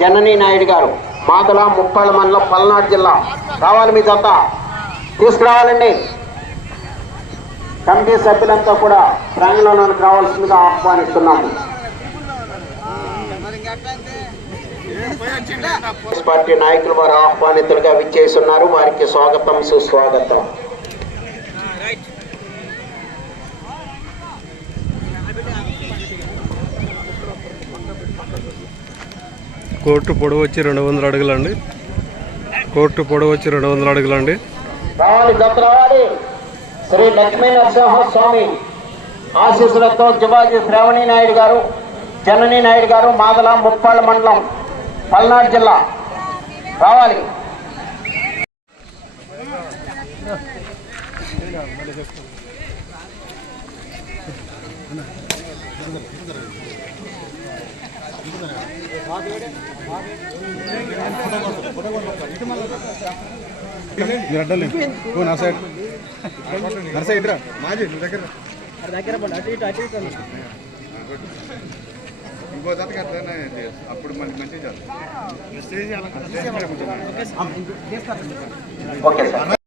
జనని నాయుడు గారు మాతల ముప్పాళ్ళ మండలం పల్నాడు జిల్లా. రావాలి మీ జత. తీసుకురావాలండి. కమిటీ సభ్యులంతా కూడా ప్రాంగణంలోకి రావాల్సిందిగా ఆహ్వానిస్తున్నాము. పార్టీ నాయకులు వారు ఆహ్వానితులుగా విచ్చేస్తున్నారు. వారికి స్వాగతం సుస్వాగతం. కోర్టు పొడవు వచ్చి రెండు వందల అడుగులండి. కోర్టు పొడవు వచ్చి రెండు వందల అడుగులండి. రావాలి శ్రీ లక్ష్మీ నరసింహ స్వామి ఆశీస్సులతో జువాజీ శ్రావణి నాయుడు గారు జనని నాయుడు గారు మాదల ముప్పాళ్ళ మండలం పల్నాడు జిల్లా. రావాలి. మీరు అడ్డాలి ఓ నా సైడ్ నా సైడ్ రా మాజీ నీ దగ్గర ఇంకో జత కట్టానే అప్పుడు మనకి ఓకే సార్.